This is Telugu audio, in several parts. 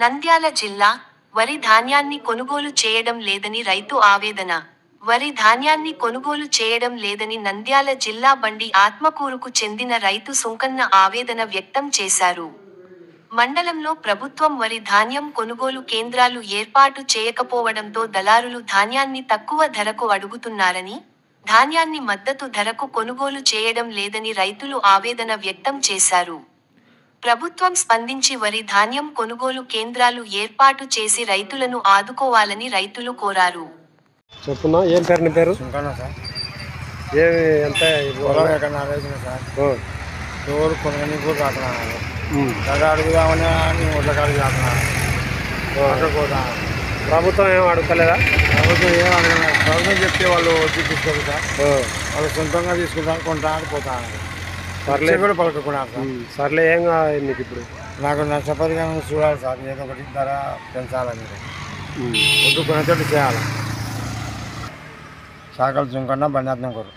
నంద్యాల జిల్లా వరి ధాన్యాన్ని కొనుగోలు చేయడం లేదని రైతు ఆవేదన. వరి ధాన్యాన్ని కొనుగోలు చేయడం లేదని నంద్యాల జిల్లా బండి ఆత్మకూరుకు చెందిన రైతు సుంకన్న ఆవేదన వ్యక్తం చేశారు. మండలంలో ప్రభుత్వం వరి ధాన్యం కొనుగోలు కేంద్రాలు ఏర్పాటు చేయకపోవడంతో దళారులు ధాన్యాన్ని తక్కువ ధరకు అడుగుతున్నారని, ధాన్యాన్ని మద్దతు ధరకు కొనుగోలు చేయడం లేదని రైతులు ఆవేదన వ్యక్తం చేశారు. ప్రభుత్వం స్పందించి వరి ధాన్యం కొనుగోలు కేంద్రాలు ఏర్పాటు చేసి రైతులను ఆదుకోవాలని రైతులు కోరారు. ఏం పేరు నీ పేరు? ఏమి ఎంత ఎవరు కొనని కూడా రాకున్నాను దగ్గర అడుగుదామని ఒడ్ల కాడికి రాకున్నాను. ప్రభుత్వం ఏం అడుగుతలేదా? ప్రభుత్వం ఏం అడగలేదు. ప్రభుత్వం చెప్తే వాళ్ళు వచ్చి తీసుకోరు సార్. వాళ్ళు సొంతంగా తీసుకుంటాను, కొంటాను, పోతాను. సర్లే కూడా పలుకున్నాను. సర్లే ఏం నీకు ఇప్పుడు? నాకు నష్టపరిహారం చూడాలి సార్. ఏదో ఒకటి ధర పెంచాలని వద్దు కొనేటట్టు చేయాలి. సాకలు చుంకన్నా బండి కోరు.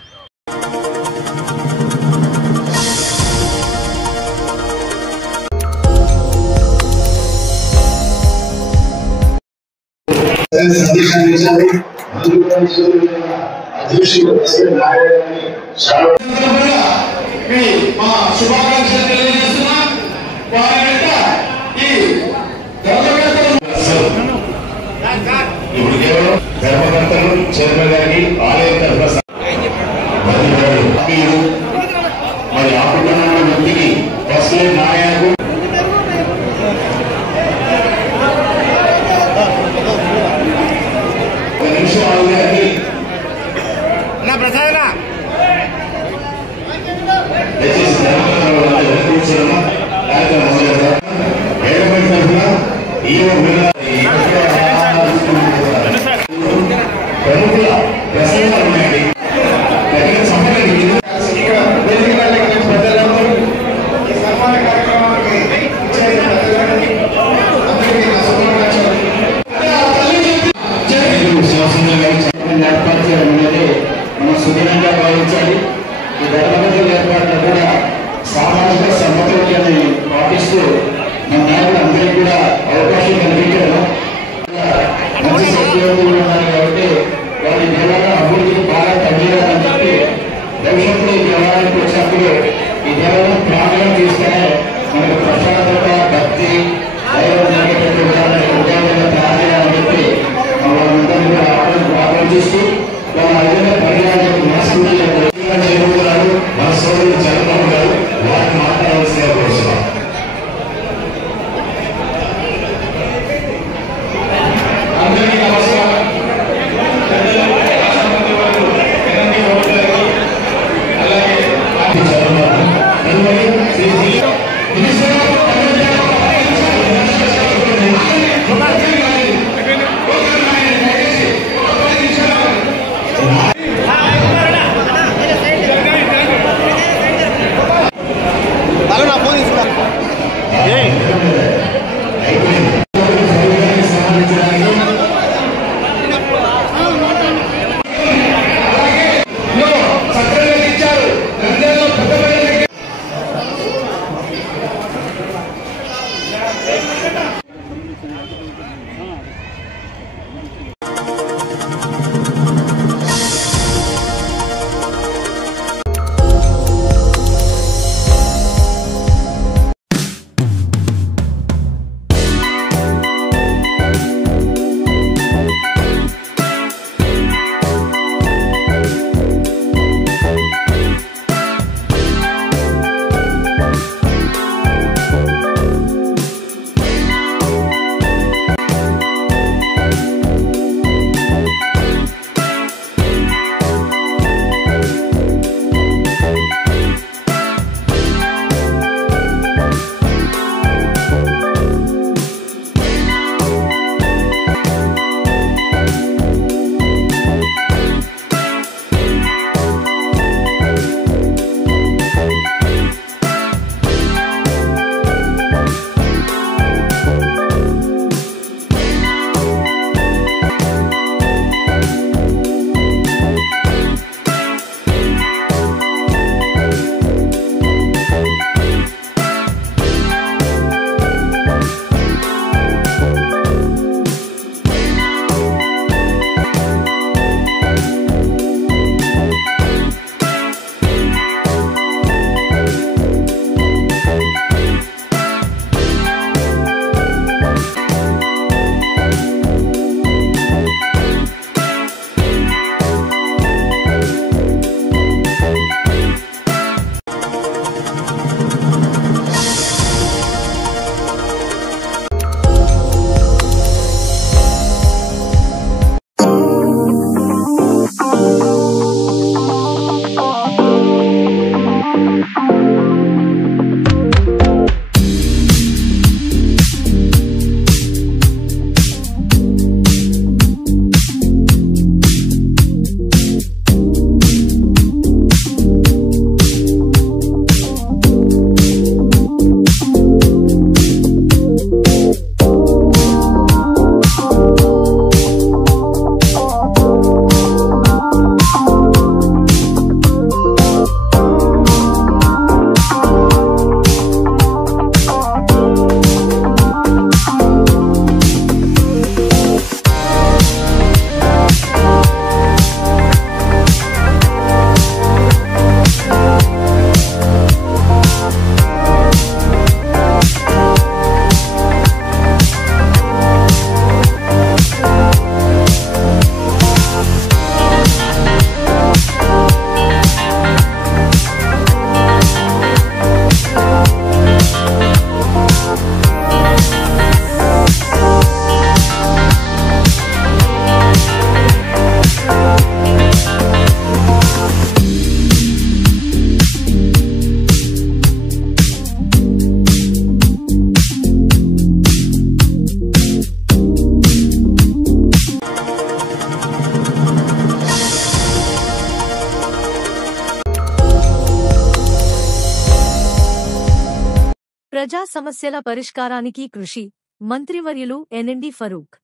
శుభాకాంక్షలు తెలియజేస్తున్నా. ధర్మకర్తలు చైర్మన్ గారికి ఆలయ తరఫున మరి ఆ కుటుంబంలో వ్యక్తికి ఫస్ట్ నారాయణకు ఒక నిమిషం ఆలయానికి దయచేసి ధర్మకర్తలు ఏడపడి తరఫున ఈ ప్రముఖుల ప్రసంగాలు ఉన్నాయండి. సన్మాన కార్యక్రమానికి ఏర్పాటు చేయడం అనేది మనం సుదీనంగా భావించాలి. ఈ ధర్మకర్తల ఏర్పాటును కూడా సామాజిక సమతుల్యాన్ని పాటిస్తూ మన నాయకులు అందరికీ కూడా అవకాశం కల్పించడం మంచి సౌకర్యాలు ఉన్నారు కాబట్టి వారి దేవాలయం అభివృద్ధికి బాగా తగ్గిరాలని చెప్పి భవిష్యత్తులో ఈ దేవాలయానికి వచ్చినప్పుడు ఈ దేవాలయం ప్రాంగణం తీసుకునే మనకు ప్రశాంతత, భక్తి, దైవం జరిగేటట్టు ఉదాహరణ తయారు చేయాలని చెప్పి వాళ్ళందరినీ కూడా ఆలోచిస్తూ వాళ్ళ అధిక పరిణామాలకు మనస్ఫూర్తిగా చేరుకున్నారు. మన సోదరులు చంద్రబాబు గారు వారిని మాట్లాడవలసిందిగా కోరుతున్నాం. అందరికీ నమస్కారం. ప్రజా సమస్యల పరిష్కారానికి కృషి మంత్రివర్యులు ఎన్ఎండి ఫరూక్.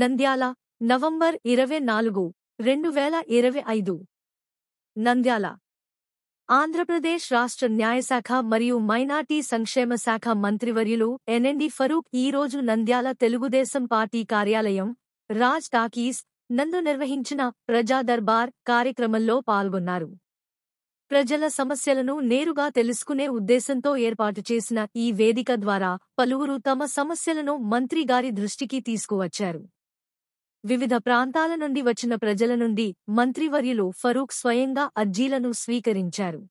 నంద్యాల, నవంబర్ 24, 2025. నంద్యాల. ఆంధ్రప్రదేశ్ రాష్ట్ర న్యాయశాఖ మరియు మైనార్టీ సంక్షేమ శాఖ మంత్రివర్యులు ఎన్ఎండి ఫరూక్ ఈరోజు నంద్యాల తెలుగుదేశం పార్టీ కార్యాలయం, రాజ్ టాకీస్ నందు నిర్వహించిన ప్రజా దర్బార్ కార్యక్రమంలో పాల్గొన్నారు. ప్రజల సమస్యలను నేరుగా తెలుసుకునే ఉద్దేశంతో ఏర్పాటు చేసిన ఈ వేదిక ద్వారా పలువురు తమ సమస్యలను మంత్రిగారి దృష్టికి తీసుకువచ్చారు. వివిధ ప్రాంతాల నుండి వచ్చిన ప్రజల నుండి మంత్రివర్యులు ఫరూక్ స్వయంగా అర్జీలను స్వీకరించారు.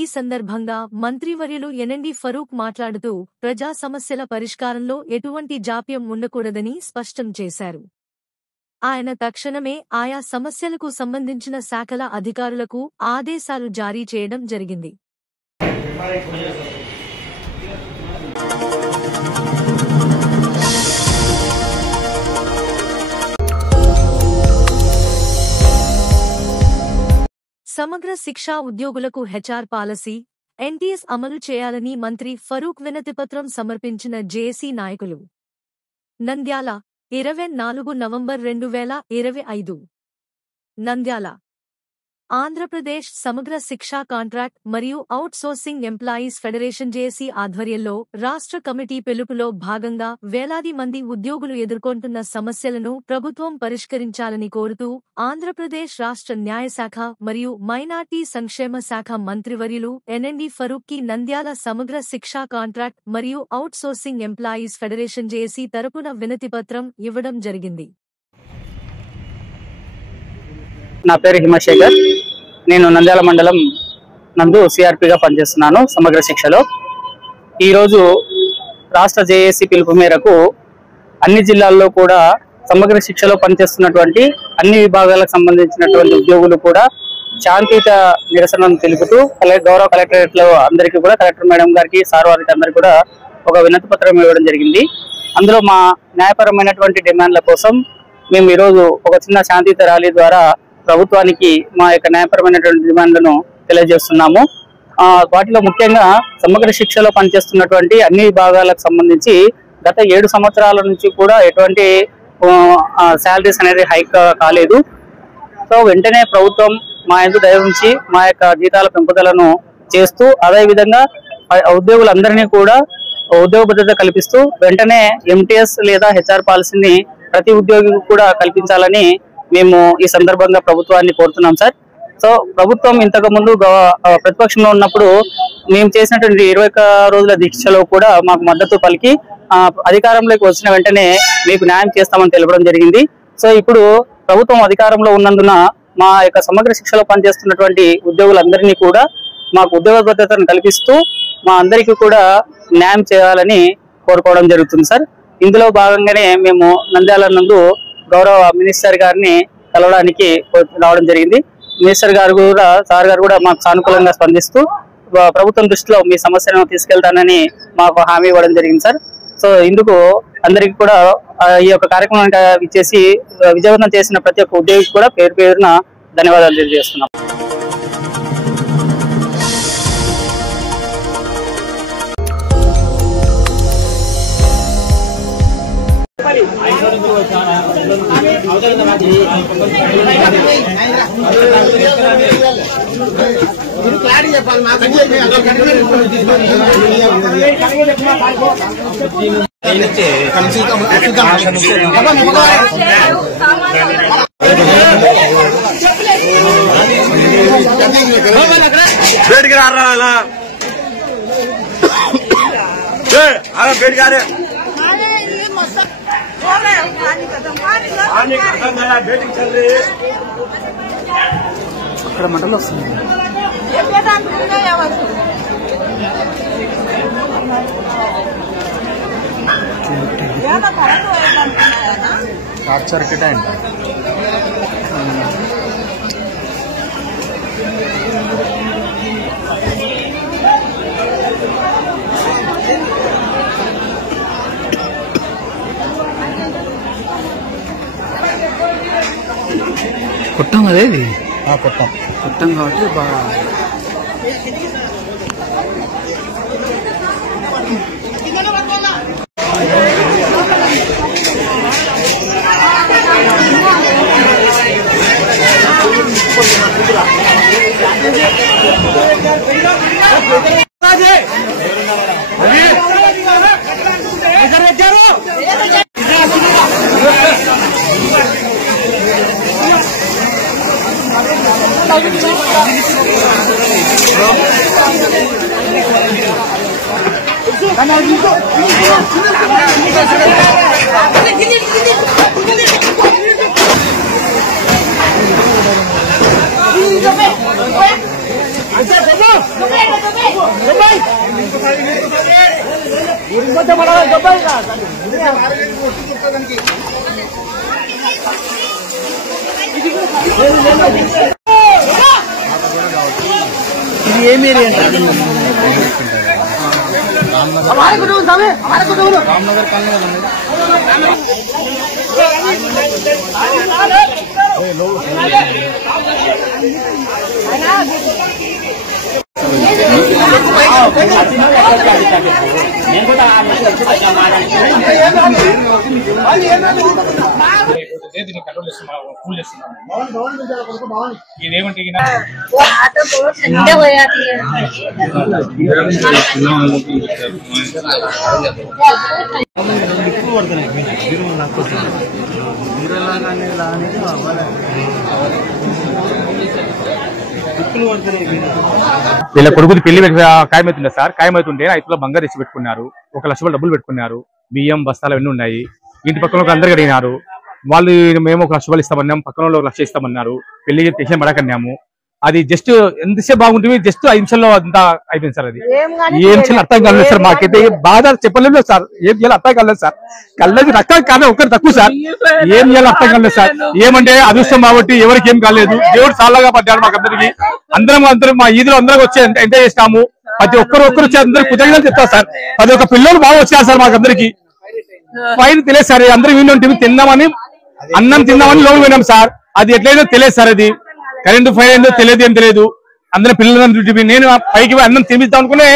ఈ సందర్భంగా మంత్రివర్యులు ఎన్ఎండి ఫరూక్ మాట్లాడుతూ ప్రజా సమస్యల పరిష్కారంలో ఎటువంటి జాప్యం ఉండకూడదని స్పష్టం చేశారు. ఆయన తక్షణమే ఆయా సమస్యలకు సంబంధించిన శాఖల అధికారులకు ఆదేశాలు జారీ చేయడం జరిగింది. సమగ్ర శిక్షా ఉద్యోగులకు హెచ్ఆర్ పాలసీ, ఎన్టీఎస్ అమలు చేయాలని మంత్రి ఫరూక్ వినతిపత్రం సమర్పించిన జేఏసీ నాయకులు. నంద్యాల, 24 నవంబర్ 2025. నంద్యాల. ఆంధ్రప్రదేశ్ సమగ్ర శిక్షా కాంట్రాక్ట్ మరియు out sourcing employees federation JAC ఆధ్వర్యంలో రాష్ట్ర కమిటీ పిలుపులో భాగంగా వేలాది మంది ఉద్యోగులు ఎదుర్కొంటున్న సమస్యలను ప్రభుత్వం పరిష్కరించాలని కోరుతూ ఆంధ్రప్రదేశ్ రాష్ట్ర న్యాయశాఖ మరియు మైనార్టీ సంక్షేమ శాఖ మంత్రివర్యులు ఎన్ఎండి ఫరూక్కి నంద్యాల సమగ్ర శిక్షా కాంట్రాక్ట్ మరియు out sourcing employees federation JAC తరపున వినతిపత్రం ఇవ్వడం జరిగింది. నా పేరు హిమశేఖర్. నేను నంద్యాల మండలం నందు సిఆర్పిగా పనిచేస్తున్నాను సమగ్ర శిక్షలో. ఈరోజు రాష్ట్ర జేఏసీ పిలుపు మేరకు అన్ని జిల్లాల్లో కూడా సమగ్ర శిక్షలో పనిచేస్తున్నటువంటి అన్ని విభాగాలకు సంబంధించినటువంటి ఉద్యోగులు కూడా శాంతియుత నిరసనను తెలుపుతూ గౌరవ కలెక్టరేట్లో అందరికీ కూడా కలెక్టర్ మేడం గారికి, సార్ వారికి అందరికీ కూడా ఒక వినతి పత్రం ఇవ్వడం జరిగింది. అందులో మా న్యాయపరమైనటువంటి డిమాండ్ల కోసం మేము ఈరోజు ఒక చిన్న శాంతియుత ర్యాలీ ద్వారా ప్రభుత్వానికి మా యొక్క న్యాయపరమైనటువంటి డిమాండ్లను తెలియజేస్తున్నాము. వాటిలో ముఖ్యంగా సమగ్ర శిక్షలో పనిచేస్తున్నటువంటి అన్ని విభాగాలకు సంబంధించి గత 7 సంవత్సరాల నుంచి కూడా ఎటువంటి శాలరీస్ అనేది హైక్ కాలేదు. సో వెంటనే ప్రభుత్వం మా యందు దయ ఉంచి మా యొక్క జీతాల పెంపుదలను చేస్తూ అదేవిధంగా ఉద్యోగులందరినీ కూడా ఉద్యోగ భద్రత కల్పిస్తూ వెంటనే ఎంటీఎస్ లేదా హెచ్ఆర్ పాలసీని ప్రతి ఉద్యోగికి కూడా కల్పించాలని మేము ఈ సందర్భంగా ప్రభుత్వాన్ని కోరుతున్నాం సార్. సో ప్రభుత్వం ఇంతకు ముందు ప్రతిపక్షంలో ఉన్నప్పుడు మేము చేసినటువంటి 21 రోజుల దీక్షలో కూడా మాకు మద్దతు పలికి అధికారంలోకి వచ్చిన వెంటనే మీకు న్యాయం చేస్తామని తెలపడం జరిగింది. సో ఇప్పుడు ప్రభుత్వం అధికారంలో ఉన్నందున మా యొక్క సమగ్ర శిక్షలో పనిచేస్తున్నటువంటి ఉద్యోగులందరినీ కూడా మాకు ఉద్యోగ భద్రతను కల్పిస్తూ మా అందరికీ కూడా న్యాయం చేయాలని కోరుకోవడం జరుగుతుంది సార్. ఇందులో భాగంగానే మేము నంద్యాల నందు గౌరవ మినిస్టర్ గారిని కలవడానికి రావడం జరిగింది. మినిస్టర్ గారు కూడా, సార్ గారు కూడా మాకు సానుకూలంగా స్పందిస్తూ ప్రభుత్వం దృష్టిలో మీ సమస్యలను తీసుకెళ్తానని మాకు హామీ ఇవ్వడం జరిగింది సార్. సో ఇందుకు అందరికీ కూడా ఈ యొక్క కార్యక్రమానికి ఇచ్చేసి విజయవంతం చేసిన ప్రతి ఒక్క ఉద్యోగికి కూడా పేరు పేరున ధన్యవాదాలు తెలియజేస్తున్నాం. అక్కడ మంటలు వస్తుంది. షార్ట్ సర్క్యూట్ అయింది. కొట్టం అదేది కొట్టం కాబట్టి బాగా ఇది ఏమి ఏరియా రామ్నగర్ కాలనీ వీళ్ళ కొడుకుది పెళ్లి ఖాయమవుతుండే సార్. ఖాయమవుతుంటే రైతులో బంగారు తెచ్చి పెట్టుకున్నారు. 1 లక్ష రూపాయలు డబ్బులు పెట్టుకున్నారు. బియ్యం బస్తాలు అవన్నీ ఉన్నాయి. ఇంటి పక్కన అందరికి అడిగినారు. వాళ్ళు మేము 1 లక్ష రూపాయలు ఇస్తామన్నాం, పక్కన 1 లక్ష ఇస్తామన్నారు. పెళ్లి టెన్షన్ పడకన్నాము. అది జస్ట్ ఎంతసేపు బాగుంటుంది, జస్ట్ 5 నిమిషాల్లో అంతా అయిపోయింది సార్. అది ఏం చేయాలి అర్థం కాలేదు సార్. మాకైతే బాధ చెప్పలేదు సార్. ఏం చేయాలి అర్థం కాలేదు సార్. కళ్ళది రక్తం కాదు, ఒక్కరు తక్కువ సార్. ఏం చేయాలి అర్థం కాలేదు సార్. ఏమంటే అదృష్టం కాబట్టి ఎవరికి ఏం కాలేదు. దేవుడు చాలాగా పడ్డాడు మాకందరికి. అందరం మా ఈదులో అందరం వచ్చి ఎంజాయ్ చేస్తాము. ప్రతి ఒక్కరు వచ్చి అందరికి కృతజ్ఞతలు చెప్తారు సార్. 11 పిల్లలు బాగా వచ్చారు సార్. మాకందరికి ఫైన్ తెలియదు సార్. అందరం వింటుంటే తిన్నామని అన్నం తిన్నామని లోన్ విన్నాం సార్. అది ఎట్లయినా తెలియదు సార్. అది కరెంటు ఫైన్ ఏందో తెలియదు, ఏం తెలియదు. అందరం పిల్లలు నేను పైకి అన్నం తినిపిద్దాం అనుకునే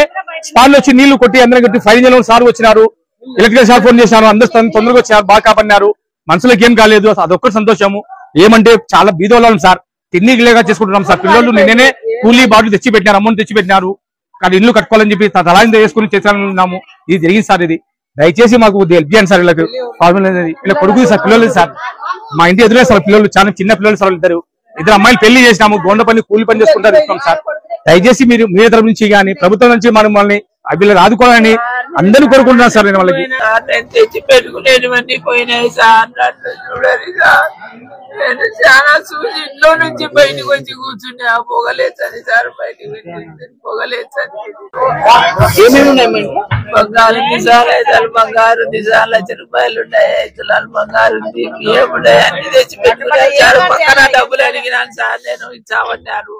స్పాన్ వచ్చి నీళ్లు కొట్టి అందరం కొట్టి ఫైన్ చేయడం సార్ వచ్చినారు. ఎలక్ట్రికల్ షాప్ ఫోన్ చేశాను. అందరూ తొందరగా వచ్చారు, బాగా కాపాడినారు. మనుషులకు ఏం కాలేదు. అదొక్కటి సంతోషము. ఏమంటే చాలా బీదోళ్ళం సార్. తిండికి లేక చేసుకుంటున్నాం సార్. పిల్లలు నేనే కూలీ బాటిల్ తెచ్చి పెట్టినారు, అమౌంట్ తెచ్చి పెట్టినారు. కానీ ఇల్లు కట్టుకోవాలని చెప్పి తలాంత వేసుకుని చేసాము. ఇది జరిగింది సార్. ఇది దయచేసి మాకు హెల్ప్ చేయండి సార్. వీళ్ళకి ఇలా కొడుకు సార్, పిల్లలు సార్. మా ఇంటి ఎదురే సార్ పిల్లలు, చాలా చిన్న పిల్లలు సార్. ఇద్దరు అమ్మాయిలు పెళ్లి చేసినాము. గోండ పని కూలి పని చేసుకుంటారు ఇస్తాం సార్. దయచేసి మీరు మీ తరపు నుంచి కానీ ప్రభుత్వం నుంచి మనల్ని వీళ్ళని ఆదుకోవాలని అందరూ కోరుకుంటున్నాను సార్. నేను వాళ్ళకి తెచ్చి పెట్టుకునేటువంటి పోయినాయి సార్. చూడాలి సార్. నేను చాలా చూసి ఇంట్లో నుంచి బయటకు వచ్చి కూర్చుంటే ఆ పొగలేచని సార్. బయటకు పొగలేచని బంగారు నిజాలు 5 బంగారు నిజాలు 1 లక్ష రూపాయలు ఉన్నాయి. 5 తులాలు బంగారు ఉంది, బియ్యం ఉన్నాయి. అన్ని తెచ్చి పెట్టుకున్నాను సార్. పక్కన డబ్బులు అడిగినాను సార్. నేను ఇచ్చామన్నారు.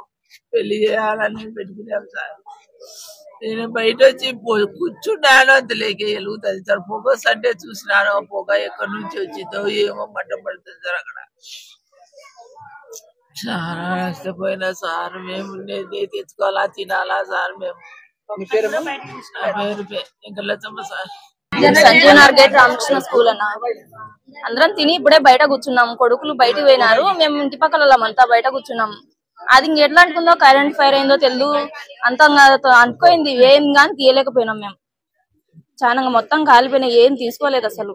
పెళ్లి చేయాలని పెట్టుకున్నాను సార్. నేను బయట వచ్చి కూర్చున్నాను. అంతలేక వెలుగుతుంది సార్. పొగ సంటే చూసినాను. పొగ ఎక్కడి నుంచి వచ్చిందో ఏమో మంట పడుతుంది సార్. అక్కడ చాలా నష్టపోయినా సార్. మేము తెచ్చుకోవాలా, తినాలా సార్. మేము ఇంకా Lachchamma sir. Sanjaynagar gate Ramakrishna school అన్న. అందరం తిని ఇప్పుడే బయట కూర్చున్నాం. కొడుకులు బయటకు పోయినారు. మేము ఇంటి పక్కల అంతా బయట కూర్చున్నాం. అది ఎట్లా అనుకుందో కరెంట్ ఫైర్ అయిందో తెలియదు. అంత అనుకోయింది. ఏం గాని తీయలేకపోయినాం మేము. చాలా మొత్తం కాలిపోయినా ఏం తీసుకోలేదు అసలు.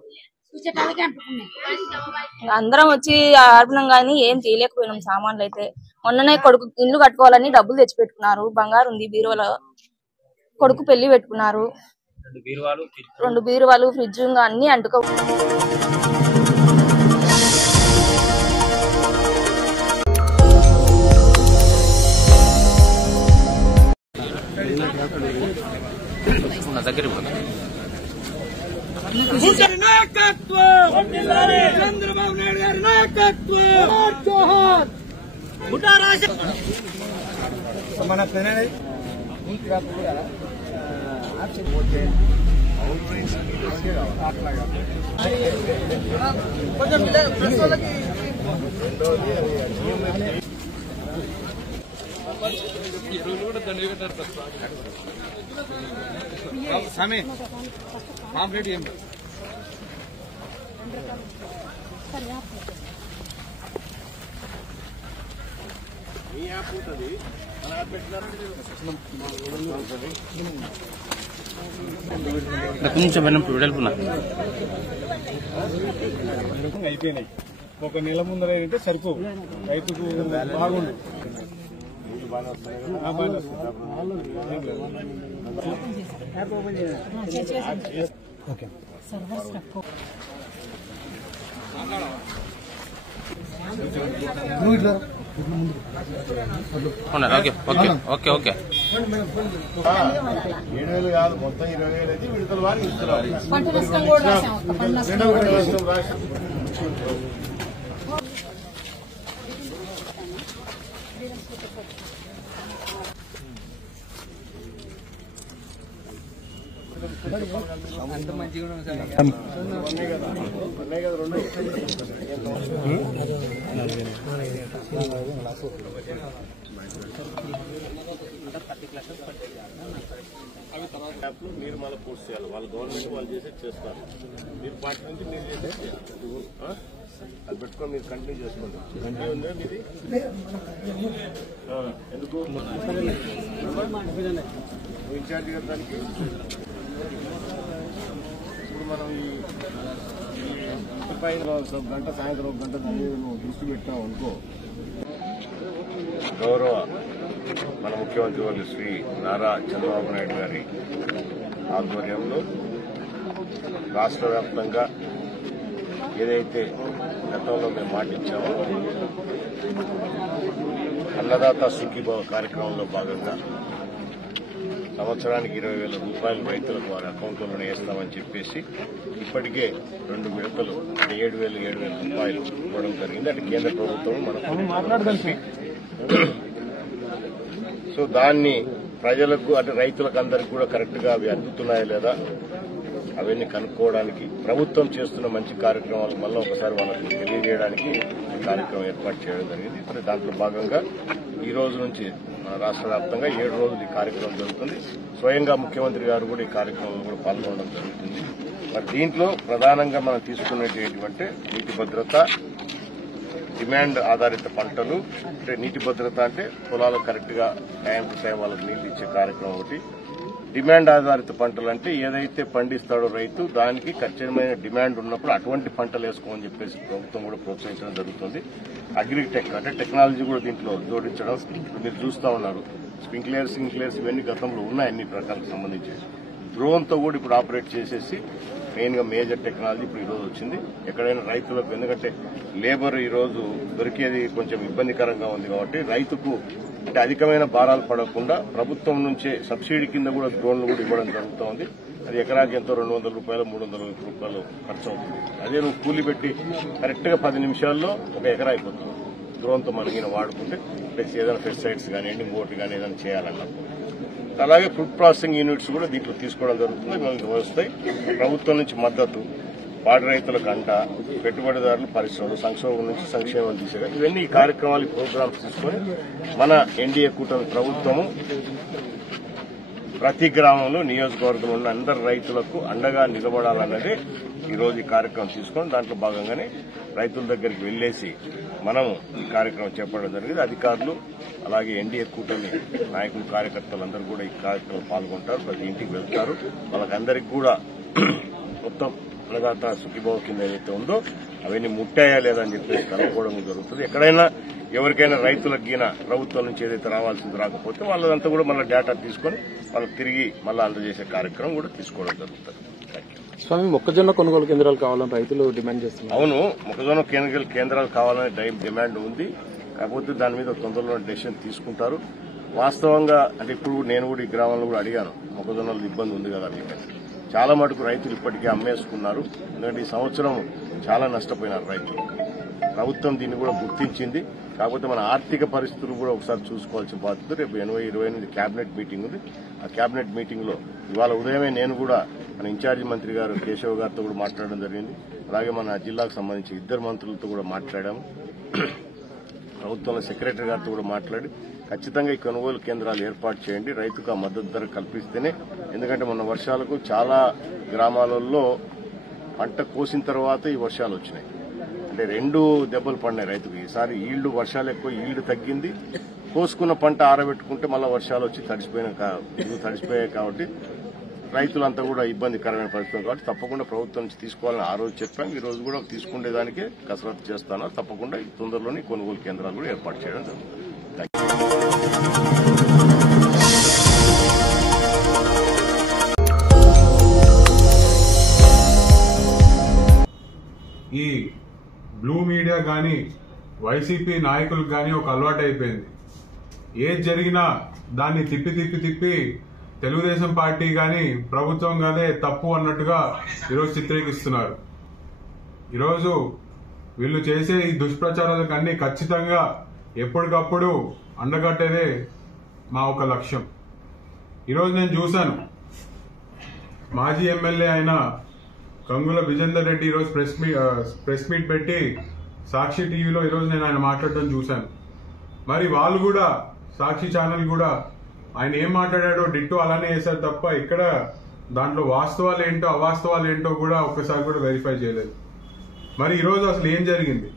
అందరం వచ్చి ఆర్పినాం గానీ ఏం తీయలేకపోయినాం. సామాన్లు అయితే మొన్ననే కొడుకు ఇల్లు కట్టుకోవాలని డబ్బులు తెచ్చి పెట్టుకున్నారు. బంగారు ఉంది బీరువాలో. కొడుకు పెళ్లి పెట్టుకున్నారు. 2 బీరువాలు, ఫ్రిడ్జ్ అన్ని అంటుకో. చంద్రబాబు నాయుడు గారి నాయకత్వం. అయిపోయినాయి. 1 నెల ముందర ఏంటంటే సరిపో రైతుకు బాగుండు. ఓకే 7,000 కాదు, మొత్తం 20,000 అయితే విడతల వారికి ఇస్తున్నారు. అంత మంచిగా మీరు మళ్ళీ పూర్తి చేయాలి. వాళ్ళ గవర్నమెంట్ వాళ్ళు చేసేది చేస్తారు. మీరు పార్టీ నుంచి మీరు చేసేది చేయాలి. అది పెట్టుకొని మీరు కంటిన్యూ చేసుకోండి. కంటిన్యూ ఉందా మీది? ఎందుకు ఇన్ఛార్జ్ గారు దానికి ఇప్పుడు మనం ఈ పైన గంట సాయంత్రం 1 గంట దాన్ని నువ్వు దృష్టి పెట్టావు అనుకో. గౌరవ మన ముఖ్యమంత్రి వాళ్ళు శ్రీ నారా చంద్రబాబు నాయుడు గారి ఆధ్వర్యంలో రాష్ట్ర వ్యాప్తంగా ఏదైతే గతంలో మేము మాటిచ్చామో అన్నదాత సుఖీభావ కార్యక్రమంలో భాగంగా సంవత్సరానికి 20,000 రూపాయలు రైతులకు వారి అకౌంట్లోనే వేస్తామని చెప్పేసి ఇప్పటికే 2 విడతలు 7,000 రూపాయలు ఇవ్వడం జరిగింది. అంటే కేంద్ర ప్రభుత్వం మనకు సో దాన్ని ప్రజలకు అంటే రైతులకు అందరికీ కూడా కరెక్ట్ గా అవి అందుతున్నాయా లేదా అవన్నీ కనుక్కోవడానికి ప్రభుత్వం చేస్తున్న మంచి కార్యక్రమాలు మళ్ళీ ఒకసారి వాళ్ళకి తెలియజేయడానికి ఈ కార్యక్రమం ఏర్పాటు చేయడం జరిగింది. మరి దాంట్లో భాగంగా ఈ రోజు నుంచి రాష్ట్ర వ్యాప్తంగా 7 రోజులు ఈ కార్యక్రమం జరుగుతుంది. స్వయంగా ముఖ్యమంత్రి గారు కూడా ఈ కార్యక్రమంలో కూడా పాల్గొనడం జరుగుతుంది. మరి దీంట్లో ప్రధానంగా మనం తీసుకునేది ఏంటంటే నీటి భద్రత, డిమాండ్ ఆధారిత పంటలు. అంటే నీటి భద్రత అంటే పొలాలు కరెక్ట్ గా టైం టు టైం వాళ్ళకి నీళ్లు ఇచ్చే కార్యక్రమం ఒకటి. డిమాండ్ ఆధారిత పంటలు అంటే ఏదైతే పండిస్తాడో రైతు దానికి ఖచ్చితమైన డిమాండ్ ఉన్నప్పుడు అటువంటి పంటలు వేసుకోమని చెప్పేసి ప్రభుత్వం కూడా ప్రోత్సహించడం జరుగుతుంది. అగ్రిటెక్ అంటే టెక్నాలజీ కూడా దీంట్లో జోడించడం మీరు చూస్తా ఉన్నారు. స్ప్రింక్లర్స్ ఇవన్నీ గతంలో ఉన్నాయి అన్ని రకాలకు సంబంధించి. డ్రోన్ తో కూడా ఇప్పుడు ఆపరేట్ చేసేసి మెయిన్ గా మేజర్ టెక్నాలజీ ఇప్పుడు ఈ రోజు వచ్చింది. ఎక్కడైనా రైతులకు ఎందుకంటే లేబర్ ఈ రోజు దొరికేది కొంచెం ఇబ్బందికరంగా ఉంది కాబట్టి రైతుకు అంటే అధికమైన భారాలు పడకుండా ప్రభుత్వం నుంచే సబ్సిడీ కింద కూడా డ్రోన్లు కూడా ఇవ్వడం జరుగుతోంది. అది ఎకరాకి ఎంతో 200 రూపాయలు 300 రూపాయలు ఖర్చు అవుతుంది. అదే నువ్వు కూలి పెట్టి కరెక్ట్ గా 10 నిమిషాల్లో 1 ఎకరా అయిపోతుంది. డ్రోన్ తో మనకి వాడుకుంటే ప్లస్ ఏదైనా పెస్టిసైడ్స్ కానివ్వండి ఇంకోటి కానీ ఏదైనా చేయాలన్నప్పుడు. అలాగే ఫుడ్ ప్రాసెసింగ్ యూనిట్స్ కూడా దీంట్లో తీసుకోవడం జరుగుతుంది. మనకి వస్తాయి. ప్రభుత్వం నుంచి మద్దతు, పాడి రైతులకు అంట, పెట్టుబడిదారులు, పరిశ్రమలు, సంక్షోభం నుంచి సంక్షేమం తీసేగా ఇవన్నీ ఈ కార్యక్రమాలు ప్రోగ్రామ్స్ తీసుకొని మన ఎన్డీఏ కూటమి ప్రభుత్వము ప్రతి గ్రామంలో నియోజకవర్గంలో ఉన్న అందరు రైతులకు అండగా నిలబడాలన్నదే ఈ రోజు ఈ కార్యక్రమం తీసుకొని దాంట్లో భాగంగానే రైతుల దగ్గరికి వెళ్లేసి మనం ఈ కార్యక్రమం చేపట్టడం జరిగింది. అధికారులు అలాగే ఎన్డీఏ కూటమి నాయకులు కార్యకర్తలందరూ కూడా ఈ కార్యక్రమంలో పాల్గొంటారు. ప్రతి ఇంటికి వెళ్తారు. వాళ్ళకందరికీ కూడా మొత్తం అన్నదాత సుఖీభావ కింద ఏదైతే ఉందో అవన్నీ ముట్టాయా లేదా అని చెప్పేసి కనుక్కోవడం జరుగుతుంది. ఎక్కడైనా ఎవరికైనా రైతులకు గిన ప్రభుత్వం నుంచి ఏదైతే రావాల్సింది రాకపోతే వాళ్ళదంతా కూడా మళ్ళీ డేటా తీసుకొని వాళ్ళకి తిరిగి మళ్ళీ అందజేసే కార్యక్రమం కూడా తీసుకోవడం జరుగుతుంది. స్వామి, మొక్కజొన్న కొనుగోలు కేంద్రాలు కావాలని రైతులు డిమాండ్ చేస్తున్నారు. అవును, మొక్కజొన్న కేంద్రాలు కావాలని డిమాండ్ ఉంది. కాకపోతే దాని మీద తొందరలో డెసిషన్ తీసుకుంటారు. వాస్తవంగా అంటే ఇప్పుడు నేను కూడా ఈ గ్రామంలో కూడా అడిగాను, మొక్కజొన్నలు ఇబ్బంది ఉంది కదా మీకు. చాలా మటుకు రైతులు ఇప్పటికే అమ్మేసుకున్నారు. ఎందుకంటే ఈ సంవత్సరం చాలా నష్టపోయినారు రైతులు. ప్రభుత్వం దీన్ని కూడా గుర్తించింది. కాకపోతే మన ఆర్థిక పరిస్థితులు కూడా ఒకసారి చూసుకోవాల్సిన బాధ్యత. రేపు 28 కేబినెట్ మీటింగ్ ఉంది. ఆ కేబినెట్ మీటింగ్ లో ఇవాళ ఉదయమే నేను కూడా మన ఇన్ఛార్జి మంత్రి గారు కేశవ్ గారితో కూడా మాట్లాడడం జరిగింది. అలాగే మన జిల్లాకు సంబంధించి 2 మంత్రులతో కూడా మాట్లాడాము. ప్రభుత్వంలో సెక్రటరీ గారితో కూడా మాట్లాడి ఖచ్చితంగా ఈ కొనుగోలు కేంద్రాలు ఏర్పాటు చేయండి, రైతుకు ఆ మద్దతు ధర కల్పిస్తేనే. ఎందుకంటే మొన్న వర్షాలకు చాలా గ్రామాలలో పంట కోసిన తర్వాత ఈ వర్షాలు వచ్చినాయి. అంటే 2 దెబ్బలు పడినాయి రైతుకు. ఈసారి ఈల్డ్ వర్షాలు ఎక్కువ, ఈల్డ్ తగ్గింది. కోసుకున్న పంట ఆరబెట్టుకుంటే మళ్ళీ వర్షాలు వచ్చి తడిసిపోయాయి కాబట్టి రైతులంతా కూడా ఇబ్బందికరమైన పరిస్థితి. కాబట్టి తప్పకుండా ప్రభుత్వం నుంచి తీసుకోవాలని ఆ రోజు చెప్పాం. ఈ రోజు కూడా తీసుకునేదానికే కసరత్తు చేస్తాను. తప్పకుండా తొందరలోనే కొనుగోలు కేంద్రాలు కూడా ఏర్పాటు చేయడం జరుగుతుంది. ఈ బ్లూ మీడియా కానీ వైసీపీ నాయకులకు కానీ ఒక అలవాటు అయిపోయింది. ఏది జరిగినా దాన్ని తిప్పి తెలుగుదేశం పార్టీ కానీ ప్రభుత్వం కానీ తప్పు అన్నట్టుగా ఈరోజు చిత్రీకరిస్తున్నారు. ఈరోజు వీళ్ళు చేసే ఈ దుష్ప్రచారాలకు అన్ని ఖచ్చితంగా ఎప్పటికప్పుడు అండగట్టేదే మా ఒక లక్ష్యం. ఈరోజు నేను చూశాను, మాజీ ఎమ్మెల్యే అయిన గంగుల విజేందర్ రెడ్డి ఈరోజు ప్రెస్ మీట్ పెట్టి సాక్షి టీవీలో ఈరోజు నేను ఆయన మాట్లాడటం చూశాను. మరి వాళ్ళు కూడా సాక్షి ఛానల్ కూడా ఆయన ఏం మాట్లాడాడో డిట్టో అలానే చేశారు తప్ప ఇక్కడ దాంట్లో వాస్తవాలు ఏంటో అవాస్తవాలు ఏంటో కూడా ఒక్కసారి కూడా వెరిఫై చేయలేదు. మరి ఈరోజు అసలు ఏం జరిగింది?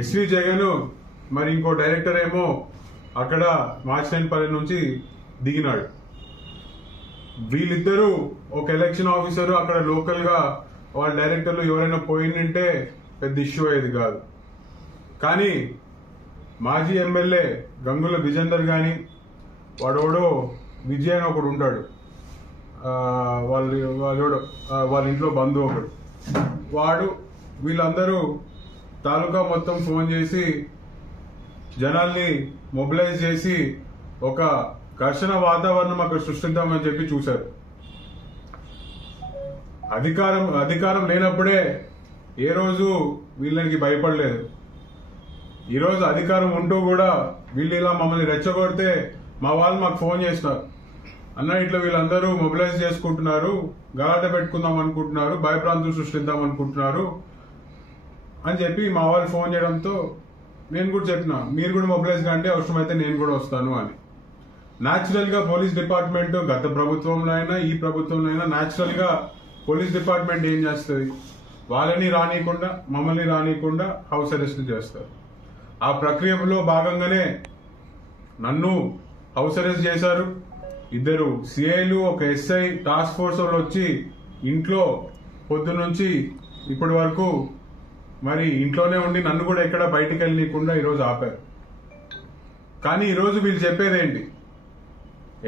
ఎస్వి జగన్ మరి ఇంకో డైరెక్టర్ ఏమో అక్కడ మార్చినేనిపల్లి నుంచి దిగినాడు. వీళ్ళిద్దరూ ఒక ఎలక్షన్ ఆఫీసరు అక్కడ లోకల్ గా వాళ్ళ డైరెక్టర్లు ఎవరైనా పోయిందంటే పెద్ద ఇష్యూ అయ్యేది కాదు. కానీ మాజీ ఎమ్మెల్యే గంగుల విజేందర్ గాని వాడోడో విజయ్ అని ఒకడు ఉంటాడు, వాళ్ళ ఇంట్లో బంధువు ఒకడు, వాడు వీళ్ళందరూ తాలూకా మొత్తం ఫోన్ చేసి జనాల్ని మొబిలైజ్ చేసి ఒక ఘర్షణ వాతావరణం అక్కడ సృష్టిద్దామని చెప్పి చూశారు. అధికారం లేనప్పుడే ఏ రోజు వీళ్ళకి భయపడలేదు. ఈరోజు అధికారం ఉంటూ కూడా వీళ్ళు ఇలా మమ్మల్ని రెచ్చగొడితే మా వాళ్ళు మాకు ఫోన్ చేస్తున్నారు, అన్న ఇట్లా వీళ్ళందరూ మొబిలైజ్ చేసుకుంటున్నారు, గలాట పెట్టుకుందాం అనుకుంటున్నారు, భయప్రాంతులు సృష్టిద్దాం అనుకుంటున్నారు అని చెప్పి మా వాళ్ళు ఫోన్ చేయడంతో నేను కూడా చెప్పిన, మీరు కూడా మొబిలైజ్ కంటే అవసరమైతే నేను కూడా వస్తాను అని. న్యాచురల్ గా పోలీస్ డిపార్ట్మెంట్ గత ప్రభుత్వంలో అయినా ఈ ప్రభుత్వంలో అయినా న్యాచురల్ గా పోలీస్ డిపార్ట్మెంట్ ఏం చేస్తుంది, వాళ్ళని రానియకుండా మమ్మల్ని రానియకుండా హౌస్ అరెస్ట్ చేస్తారు. ఆ ప్రక్రియలో భాగంగానే నన్ను హౌస్ అరెస్ట్ చేశారు. 2 సిఐలు, ఒక ఎస్ఐ, టాస్క్ ఫోర్స్ వాళ్ళు వచ్చి ఇంట్లో పొద్దున్నుంచి ఇప్పటి వరకు మరి ఇంట్లోనే ఉండి నన్ను కూడా ఎక్కడ బయటికి వెళ్ళనీయకుండా ఈరోజు ఆపారు. కానీ ఈరోజు వీళ్ళు చెప్పేదేంటి?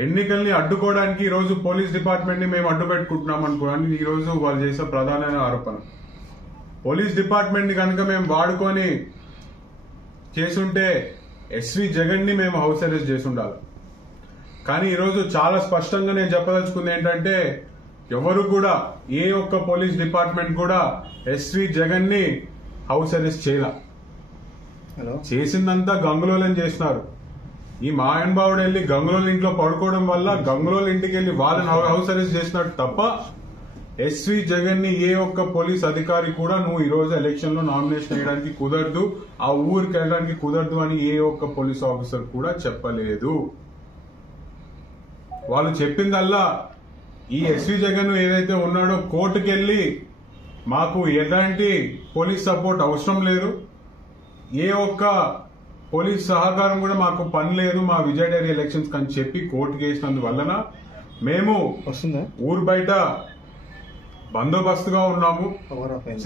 ఎన్నికల్ని అడ్డుకోవడానికి ఈరోజు పోలీస్ డిపార్ట్మెంట్ ని మేము అడ్డు పెట్టుకుంటున్నాం అనుకోవడానికి ఈరోజు వాళ్ళు చేసే ప్రధానమైన ఆరోపణ. పోలీస్ డిపార్ట్మెంట్ ని కనుక మేము వాడుకొని చేసుంటే ఎస్వి జగన్ ని మేము హౌస్ అరెస్ట్ చేసి ఉండాలి. కానీ ఈరోజు చాలా స్పష్టంగా నేను చెప్పదలుచుకుంది ఏంటంటే ఎవరు కూడా ఏ ఒక్క పోలీస్ డిపార్ట్మెంట్ కూడా ఎస్వి జగన్ ని హౌస్ అరెస్ట్ చేయలే. చేసిందంతా గంగులోలని చేసినారు. ఈ మాయన్బావుడు వెళ్లి గంగులోల ఇంట్లో పడుకోవడం వల్ల గంగులోల ఇంటికి వెళ్లి వాళ్ళని హౌస్ అరెస్ట్ చేసినట్టు తప్ప ఎస్వి జగన్ ని ఏ ఒక్క పోలీస్ అధికారి కూడా నువ్వు ఈ రోజు ఎలక్షన్ లో నామినేషన్ వేయడానికి కుదరదు, ఆ ఊరికి వెళ్ళడానికి కుదరదు అని ఏ ఒక్క పోలీస్ ఆఫీసర్ కూడా చెప్పలేదు. వాళ్ళు చెప్పిందల్లా ఈ ఎస్వి జగన్ ఏదైతే ఉన్నాడో కోర్టుకెళ్లి మాకు ఎలాంటి పోలీస్ సపోర్ట్ అవసరం లేదు, ఏ ఒక్క పోలీస్ సహకారం కూడా మాకు పని లేదు మా విజయ్ డైరీ ఎలక్షన్స్ అని చెప్పి కోర్టుకి వేసినందువలన మేము ఊరు బయట బందోబస్తుగా ఉన్నాము.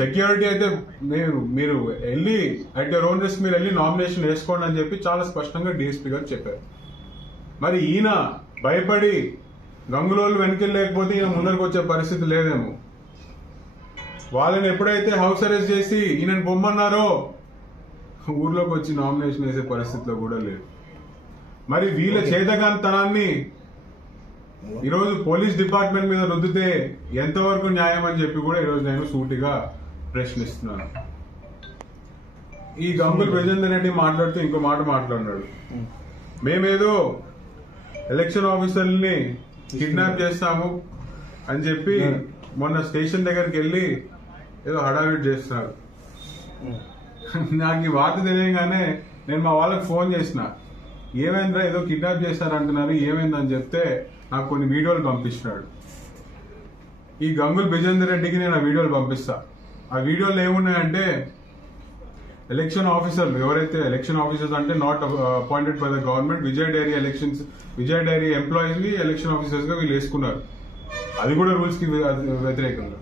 సెక్యూరిటీ అయితే మీరు వెళ్ళి అట్ యువర్ ఓన్ రిస్క్ మీరు వెళ్ళి నామినేషన్ వేసుకోండి అని చెప్పి చాలా స్పష్టంగా డీఎస్పీ గారు చెప్పారు. మరి ఈయన భయపడి గంగులోళ్ళు వెనకెళ్ళలేకపోతే ఈయన ముందరకు వచ్చే పరిస్థితి లేదేమో. వాళ్ళని ఎప్పుడైతే హౌస్ అరెస్ట్ చేసి ఈయనని బొమ్మన్నారో ఊర్లోకి వచ్చి నామినేషన్ వేసే పరిస్థితిలో కూడా లేదు. మరి వీళ్ళ చేతగానితనాన్ని ఈరోజు పోలీస్ డిపార్ట్మెంట్ మీద రుద్దితే ఎంతవరకు న్యాయం అని చెప్పి కూడా ఈరోజు నేను సూటిగా ప్రశ్నిస్తున్నాను. ఈ గంగుల విజేందర్ రెడ్డి మాట్లాడుతూ ఇంకో మాట మాట్లాడినాడు, మేమేదో ఎలక్షన్ ఆఫీసర్ని కిడ్నాప్ చేస్తాము అని చెప్పి మొన్న స్టేషన్ దగ్గరికి వెళ్లి ఏదో హడావిడి చేస్తున్నారు. నాకు ఈ వార్త తెలియగానే నేను మా వాళ్ళకి ఫోన్ చేసిన, ఏమైందా ఏదో కిడ్నాప్ చేస్తారంటున్నారు ఏమైందని చెప్తే నాకు కొన్ని వీడియోలు పంపిస్తున్నాడు. ఈ గంగుల విజేందర్ రెడ్డికి నేను ఆ వీడియోలు పంపిస్తా. ఆ వీడియోలు ఏమున్నాయంటే ఎలక్షన్ ఆఫీసర్లు ఎవరైతే ఎలక్షన్ ఆఫీసర్స్ అంటే not appointed by the government, Vijay dairy employees ని ఎలక్షన్ ఆఫీసర్స్ గా వీళ్ళు వేసుకున్నారు. అది కూడా రూల్స్ కి వ్యతిరేకంగా.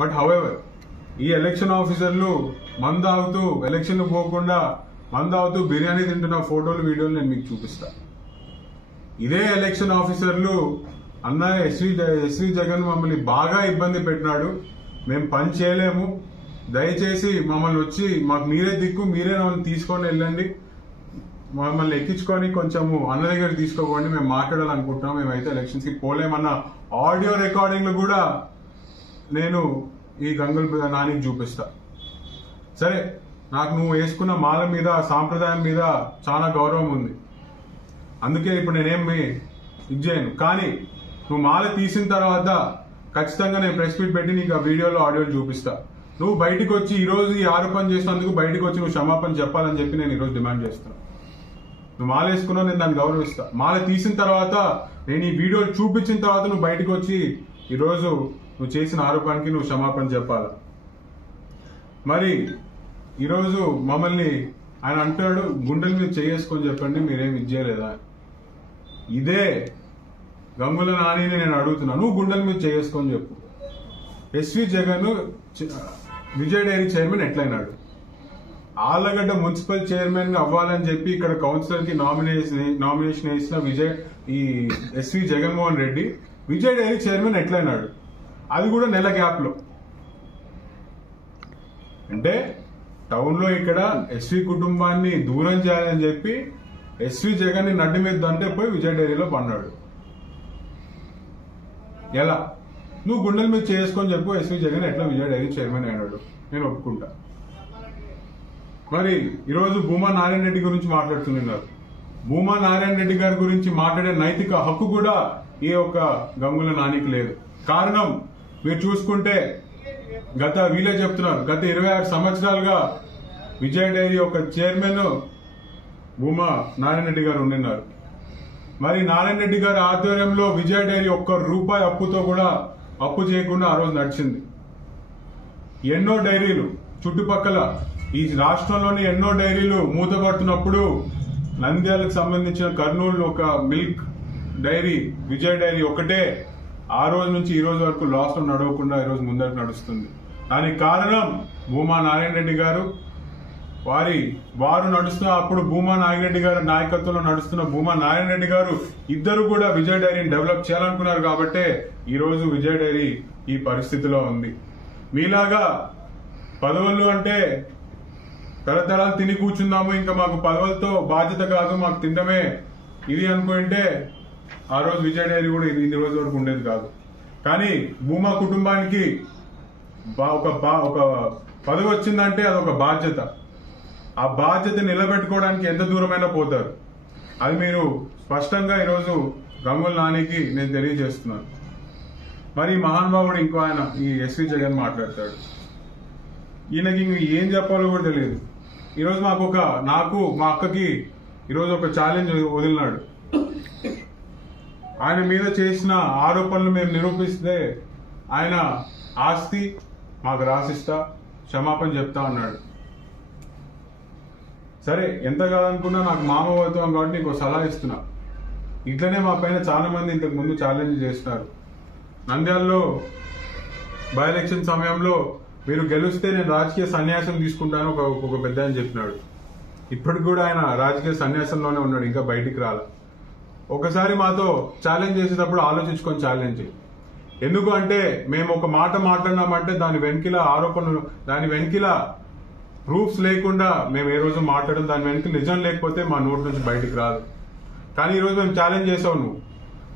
బట్ హౌఎవర్ ఈ ఎలక్షన్ ఆఫీసర్లు మందు ఆగుతూ ఎలక్షన్ పోకుండా మందు ఆగుతూ బిర్యానీ తింటున్న ఫోటోలు వీడియోలు నేను మీకు చూపిస్తా. ఇదే ఎలక్షన్ ఆఫీసర్లు అన్న ఎస్వి జగన్ మమ్మల్ని బాగా ఇబ్బంది పెట్టినాడు, మేము పని చేయలేము, దయచేసి మమ్మల్ని వచ్చి మాకు మీరే దిక్కు, మీరే మమ్మల్ని తీసుకొని వెళ్ళండి, మమ్మల్ని ఎక్కించుకొని కొంచెము అన్న దగ్గర తీసుకోకండి, మేము మాట్లాడాలనుకుంటున్నాం, మేమైతే ఎలక్షన్స్ కి పోలేమన్న ఆడియో రికార్డింగ్లు కూడా నేను ఈ గంగుల నానికి చూపిస్తా. సరే, నాకు నువ్వు వేసుకున్న మాల మీద, సాంప్రదాయం మీద చాలా గౌరవం ఉంది, అందుకే ఇప్పుడు నేనేమి ఇది చేయను. కానీ నువ్వు మాల తీసిన తర్వాత ఖచ్చితంగా నేను ప్రెస్ మీట్ పెట్టి నీకు ఆ వీడియోలో ఆడియోలు చూపిస్తా. నువ్వు బయటకు వచ్చి ఈరోజు ఈ ఆరోపణ చేసినందుకు బయటకు వచ్చి నువ్వు క్షమాపణ చెప్పాలని చెప్పి నేను ఈరోజు డిమాండ్ చేస్తున్నా. నువ్వు మాల వేసుకున్నావు, నేను దాన్ని గౌరవిస్తా. మాల తీసిన తర్వాత నేను ఈ వీడియోలు చూపించిన తర్వాత నువ్వు బయటకు వచ్చి ఈరోజు నువ్వు చేసిన ఆరోపణకి నువ్వు క్షమాపణ చెప్పాలి. మరి ఈరోజు మమ్మల్ని ఆయన అంటాడు గుండెల మీద చేసుకొని చెప్పండి, మీరేం ఇచ్చేయలేదా? ఇదే గంగుల నానిని నేను అడుగుతున్నా, నువ్వు గుండెల మీద చేసుకొని చెప్పు. SV Jagan Vijay dairy chairman ఎట్లయినాడు? ఆళ్లగడ్డ మున్సిపల్ చైర్మన్ గా అవ్వాలని చెప్పి ఇక్కడ కౌన్సిలర్ కి నామినేషన్ వేసిన ఈ SV Jaganmohan Reddy Vijay dairy chairman ఎట్లయినాడు? అది కూడా నెల గ్యాప్ లో. అంటే టౌన్ లో ఇక్కడ ఎస్వి కుటుంబాన్ని దూరం చేయాలని చెప్పి ఎస్వి జగన్ ని నడ్డి మీద దంటే పోయి విజయ్ డైరీలో పన్నాడు. ఎలా? నువ్వు గుండెల మీద చేసుకొని చెప్పు, ఎస్వి జగన్ ఎట్లా విజయ్ డైరీ చైర్మన్ అయినాడు, నేను ఒప్పుకుంటా. మరి ఈరోజు భూమా నారాయణ రెడ్డి గురించి మాట్లాడుతున్నారు. భూమా నారాయణ రెడ్డి గారి గురించి మాట్లాడే నైతిక హక్కు కూడా ఈ యొక్క గంగుల నానికి లేదు. కారణం మీరు చూసుకుంటే వీళ్ళే చెప్తున్నారు, గత 26 సంవత్సరాలుగా విజయ్ డైరీ యొక్క చైర్మన్ భూమా నారాయణ రెడ్డి గారు ఉండినారు. మరి నారాయణ రెడ్డి గారి ఆధ్వర్యంలో విజయ్ డైరీ ₹1 అప్పుతో కూడా అప్పు చేయకుండా ఆ రోజు నడిచింది. ఎన్నో డైరీలు చుట్టుపక్కల ఈ రాష్ట్రంలోని ఎన్నో డైరీలు మూతపడుతున్నప్పుడు నంద్యాలకు సంబంధించిన కర్నూలు ఒక మిల్క్ డైరీ విజయ్ డైరీ ఒకటే ఆ రోజు నుంచి ఈ రోజు వరకు లాస్ లో నడవకుండా ఈ రోజు ముందరకు నడుస్తుంది. దానికి కారణం భూమా నారాయణ రెడ్డి గారు. వారు నడుస్తున్న అప్పుడు భూమా నారాయణ రెడ్డి గారి నాయకత్వంలో నడుస్తున్న భూమా నారాయణ రెడ్డి గారు ఇద్దరు కూడా విజయ్ డైరీని డెవలప్ చేయాలనుకున్నారు కాబట్టే ఈ రోజు విజయ్ డైరీ ఈ పరిస్థితిలో ఉంది. మీలాగా పదవులు అంటే తరతరాలు తిని కూర్చుందాము, ఇంకా మాకు పదవులతో బాధ్యత కాదు, మాకు తినడమే ఇది అనుకుంటే ఆ రోజు విజయ్ డైరీ కూడా ఇది రోజు వరకు ఉండేది కాదు. కానీ భూమా కుటుంబానికి ఒక పదవి వచ్చిందంటే అదొక బాధ్యత. ఆ బాధ్యత నిలబెట్టుకోవడానికి ఎంత దూరమైనా పోతారు. అది మీరు స్పష్టంగా ఈరోజు గంగుల నానికి నేను తెలియజేస్తున్నాను. మరి మహానుభావుడు ఇంకో ఆయన ఈ ఎస్వి జగన్ మాట్లాడతాడు. ఈయనకి ఏం చెప్పాలో కూడా తెలియదు. ఈరోజు నాకు మా అక్కకి ఈరోజు ఒక ఛాలెంజ్ వదిలినాడు. ఆయన మీద చేసిన ఆరోపణలు మేము నిరూపిస్తే ఆయన ఆస్తి మాకు రాసిస్తా, క్షమాపణ చెప్తా అన్నాడు. సరే, ఎంత కాదనుకున్నా నాకు మామ అవుతాం కాబట్టి నీకు సలహా ఇస్తున్నా. ఇట్లనే మా పైన చాలా మంది ఇంతకు ముందు ఛాలెంజ్ చేస్తున్నారు. నంద్యాలలో బై ఎలక్షన్ సమయంలో మీరు గెలిస్తే నేను రాజకీయ సన్యాసం తీసుకుంటాను ఒక పెద్ద అని చెప్పినాడు. ఇప్పటికి కూడా ఆయన రాజకీయ సన్యాసంలోనే ఉన్నాడు, ఇంకా బయటికి రాల. ఒకసారి మాతో ఛాలెంజ్ చేసేటప్పుడు ఆలోచించుకొని ఛాలెంజ్ చేయి. ఎందుకు అంటే మేము ఒక మాట మాట్లాడినామంటే దాని వెనకిల ఆరోపణలు, దాని వెనకిల ప్రూఫ్స్ లేకుండా మేము ఏ రోజు మాట్లాడడం, దాని వెనక నిజం లేకపోతే మా నోటి నుంచి బయటికి రాదు. కానీ ఈరోజు మేము ఛాలెంజ్ చేసావు, నువ్వు,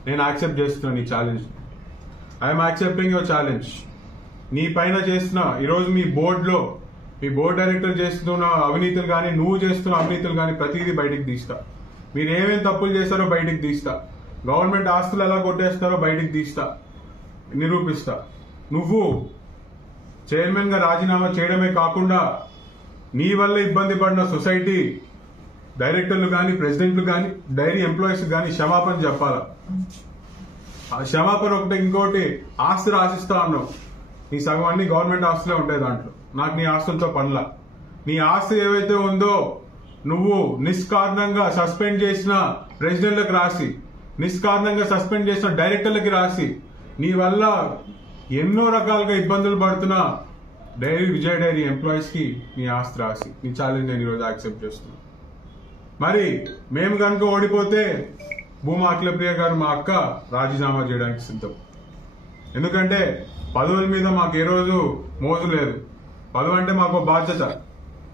నేను యాక్సెప్ట్ చేస్తున్నాను నీ challenge. I'm accepting your challenge. నీ పైన చేస్తున్న ఈరోజు మీ బోర్డు డైరెక్టర్ చేస్తున్న అవినీతులు కానీ, నువ్వు చేస్తున్న అవినీతులు కానీ ప్రతిదీ బయటికి తీస్తా. మీరు ఏమేమి తప్పులు చేస్తారో బయటికి తీస్తా. గవర్నమెంట్ ఆస్తులు ఎలా కొట్టేస్తారో బయటికి తీస్తా, నిరూపిస్తా. నువ్వు చైర్మన్ గా రాజీనామా చేయడమే కాకుండా నీ వల్ల ఇబ్బంది పడిన సొసైటీ డైరెక్టర్లు కానీ, ప్రెసిడెంట్లు కానీ, డైరీ ఎంప్లాయీస్ కానీ క్షమాపణ చెప్పాలా. ఆ క్షమాపణ ఒకటి. ఇంకోటి, ఆస్తి రాసిస్తా అన్నావు. నీ సగం అన్ని గవర్నమెంట్ ఆస్తులే ఉంటాయి దాంట్లో. నాకు నీ ఆస్తులతో పనుల. నీ ఆస్తి ఏవైతే ఉందో నువ్వు నిష్కారణంగా సస్పెండ్ చేసిన ప్రెసిడెంట్లకు రాసి, నిష్కారణంగా సస్పెండ్ చేసిన డైరెక్టర్లకి రాసి, నీ వల్ల ఎన్నో రకాలుగా ఇబ్బందులు పడుతున్న విజయ్ డైరీ ఎంప్లాయీస్ కి నీ ఆస్తి రాసి, నీ ఛాలెంజ్ నేను ఈరోజు యాక్సెప్ట్ చేస్తున్నా. మరి మేము కనుక ఓడిపోతే భూమా అఖిలప్రియ గారు, మా అక్క, రాజీనామా చేయడానికి సిద్ధం. ఎందుకంటే పదవుల మీద మాకు ఏ రోజు మోజు లేదు. పదవి అంటే మాకు బాధ్యత,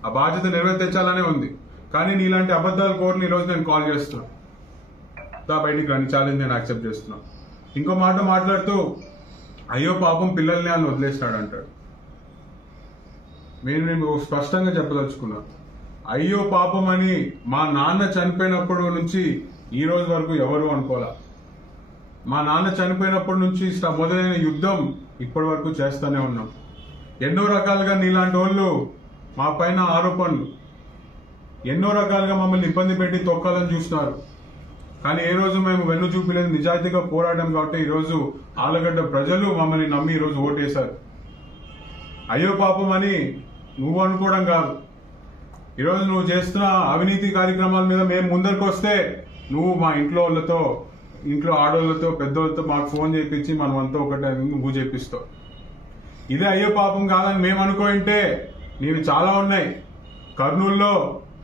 ఆ బాధ్యత నెరవేర్చాలనే ఉంది. కానీ నీలాంటి అబద్ధాలు కోరిని ఈరోజు నేను కాల్ చేస్తున్నా, బయటికి రాని ఛాలెంజ్ నేను యాక్సెప్ట్ చేస్తున్నా. ఇంకో మాట మాట్లాడుతూ అయ్యో పాపం పిల్లల్ని అని వదిలేస్తాడు అంటాడు. నేను స్పష్టంగా చెప్పదలుచుకున్నా, అయ్యో పాపం అని మా నాన్న చనిపోయినప్పటి నుంచి ఈ రోజు వరకు ఎవరు అనుకోలే. మా నాన్న చనిపోయినప్పటి నుంచి మొదలైన యుద్ధం ఇప్పటి వరకు చేస్తూనే ఉన్నాం. ఎన్నో రకాలుగా నీలాంటి వాళ్ళు మా పైన ఆరోపణలు, ఎన్నో రకాలుగా మమ్మల్ని ఇబ్బంది పెట్టి తొక్కాలని చూస్తున్నారు. కానీ ఏ రోజు మేము వెన్ను చూపిలేదు, నిజాయితీగా పోరాటం. కాబట్టి ఈ రోజు ఆలగడ్డ ప్రజలు మమ్మల్ని నమ్మి ఈ రోజు ఓటేశారు. అయ్యో పాపం అని నువ్వు అనుకోవడం కాదు, ఈరోజు నువ్వు చేస్తున్న అవినీతి కార్యక్రమాల మీద మేము ముందరికి వస్తే నువ్వు మా ఇంట్లో వాళ్ళతో, ఇంట్లో ఆడవాళ్ళతో, పెద్దవాళ్ళతో మాకు ఫోన్ చేయించి మనమంతా ఒకటే నువ్వు చేపిస్తావు. ఇదే అయ్యో పాపం కాదని మేము అనుకుంటే నీవి చాలా ఉన్నాయి. కర్నూలులో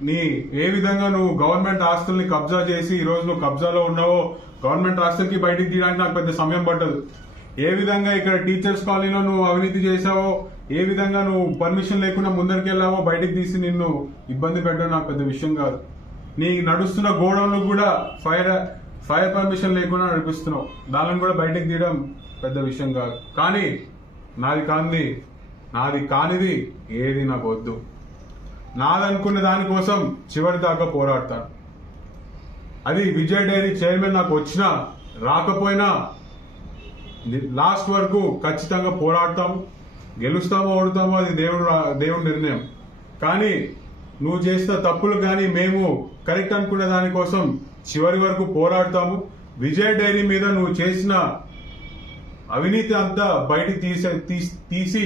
నీ ఏ విధంగా నువ్వు గవర్నమెంట్ ఆస్తుల్ని కబ్జా చేసి ఈ రోజు నువ్వు కబ్జాలో ఉన్నావో, గవర్నమెంట్ ఆస్తులకి బయటికి తీయడానికి నాకు పెద్ద సమయం పట్టదు. ఏ విధంగా ఇక్కడ టీచర్స్ కాలనీలో నువ్వు అవినీతి చేశావో, ఏ విధంగా నువ్వు పర్మిషన్ లేకుండా ముందరికి వెళ్ళావో బయటికి తీసి నిన్ను ఇబ్బంది పెట్టడం నాకు పెద్ద విషయం కాదు. నీ నడుస్తున్న గోడౌన్లు కూడా ఫైర్ పర్మిషన్ లేకుండా నడిపిస్తున్నావు, దానిని కూడా బయటికి తీయడం పెద్ద విషయం కాదు. కానీ నాది కానిది ఏది నాకు వద్దు. నాదనుకున్న దానికోసం చివరి దాకా పోరాడతాను. అది విజయ్ డైరీ చైర్మన్ నాకు వచ్చినా రాకపోయినా లాస్ట్ వరకు ఖచ్చితంగా పోరాడతాము. గెలుస్తామో ఓడుతామో అది దేవుడి నిర్ణయం. కానీ నువ్వు చేసిన తప్పులు కానీ మేము కరెక్ట్ అనుకునే దానికోసం చివరి వరకు పోరాడతాము. విజయ్ డైరీ మీద నువ్వు చేసిన అవినీతి అంతా బయటికి తీసి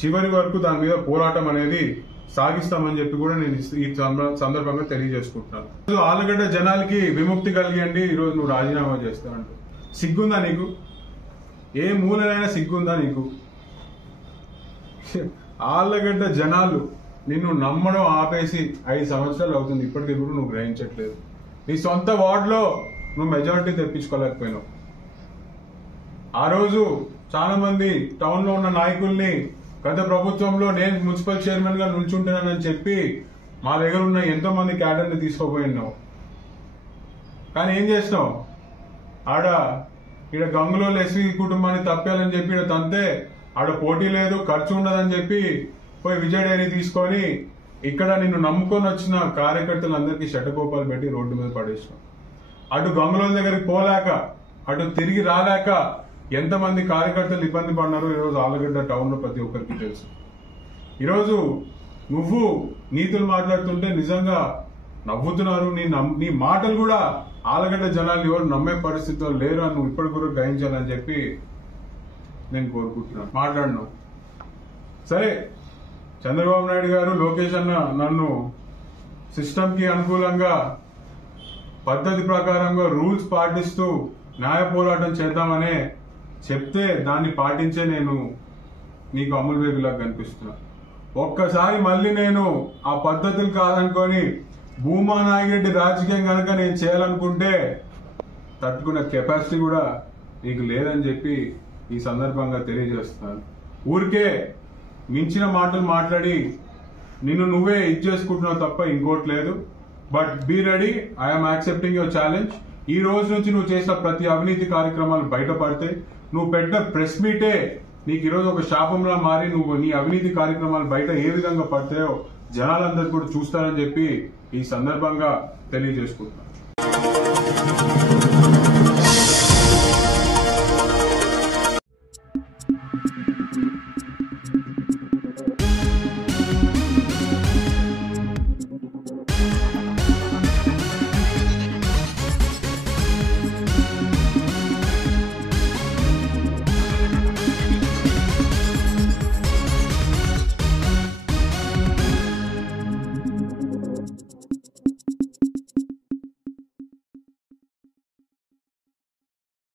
చివరి వరకు దాని మీద పోరాటం అనేది సాగిస్తామని చెప్పి కూడా నేను ఈ సందర్భంగా తెలియజేసుకుంటున్నాను. ఆలగడ్డ జనాలకి విముక్తి కలిగండి, ఈరోజు నువ్వు రాజీనామా చేస్తావంటూ సిగ్గుందా నీకు? ఏ మూలనైనా సిగ్గుందా నీకు? ఆళ్లగడ్డ జనాలు నిన్ను నమ్మడం ఆపేసి 5 సంవత్సరాలు అవుతుంది, ఇప్పటికీ కూడా నువ్వు గ్రహించట్లేదు. నీ సొంత వార్డులో నువ్వు మెజారిటీ తెప్పించుకోలేకపోయినావు. ఆ రోజు చాలా మంది టౌన్ లో ఉన్న నాయకుల్ని గత ప్రభుత్వంలో నేను మున్సిపల్ చైర్మన్ గా నిల్చుంటున్నానని చెప్పి మా దగ్గర ఉన్న ఎంతో మంది క్యాడర్ ని తీసుకోపోయినావు. కానీ ఏం చేసినావు? ఈడ గంగులోలు ఎస్సీ కుటుంబాన్ని తప్పాలని చెప్పి ఈడ తంతే, ఆడ పోటీ లేదు, ఖర్చు ఉండదని చెప్పి పోయి విజయ్ డైరీ తీసుకొని ఇక్కడ నిన్ను నమ్ముకొని వచ్చిన కార్యకర్తలందరికీ షటకోపాలు పెట్టి రోడ్డు మీద పడేసినావు. అటు గంగులోల దగ్గరికి పోలేక, అటు తిరిగి రాలేక ఎంతమంది కార్యకర్తలు ఇబ్బంది పడినారో ఈరోజు ఆలగడ్డ టౌన్ లో ప్రతి ఒక్కరికి తెలుసు. ఈరోజు నువ్వు నీతులు మాట్లాడుతుంటే నిజంగా నవ్వుతున్నారు. నీ మాటలు కూడా ఆలగడ్డ జనాలు ఎవరు నమ్మే పరిస్థితిలో లేరు అని నువ్వు ఇప్పటి కూడా గ్రహించాలని చెప్పి నేను కోరుకుంటున్నాను. మాట్లాడినావు సరే, చంద్రబాబు నాయుడు గారు, లోకేష్ అన్న నన్ను సిస్టమ్ కి అనుకూలంగా పద్ధతి ప్రకారంగా రూల్స్ పాటిస్తూ న్యాయ పోరాటం చేద్దామనే చెప్తే దాన్ని పాటించే నేను నీకు అమలు బేబీలాగా కనిపిస్తున్నా. ఒక్కసారి మళ్ళీ నేను ఆ పద్ధతులు కాదనుకొని భూమా నాగిరెడ్డి రాజకీయం కనుక నేను చేయాలనుకుంటే తట్టుకునే కెపాసిటీ కూడా నీకు లేదని చెప్పి ఈ సందర్భంగా తెలియజేస్తున్నాను. ఊరికే మించిన మాటలు మాట్లాడి నిన్ను నువ్వే చేసుకుంటున్నావు తప్ప ఇంకోటి లేదు. But be ready, I'm accepting your challenge. ఈ రోజు నుంచి నువ్వు చేసిన ప్రతి అవినీతి కార్యక్రమాలు బయటపడతాయి. నువ్వు పెట్టిన ప్రెస్ మీటే నీకు ఈరోజు ఒక శాపంలా మారి నువ్వు నీ అవినీతి కార్యక్రమాలు బయట ఏ విధంగా పడతాయో జనాలందరూ కూడా చూస్తారని చెప్పి ఈ సందర్భంగా తెలియజేసుకుంటున్నాను.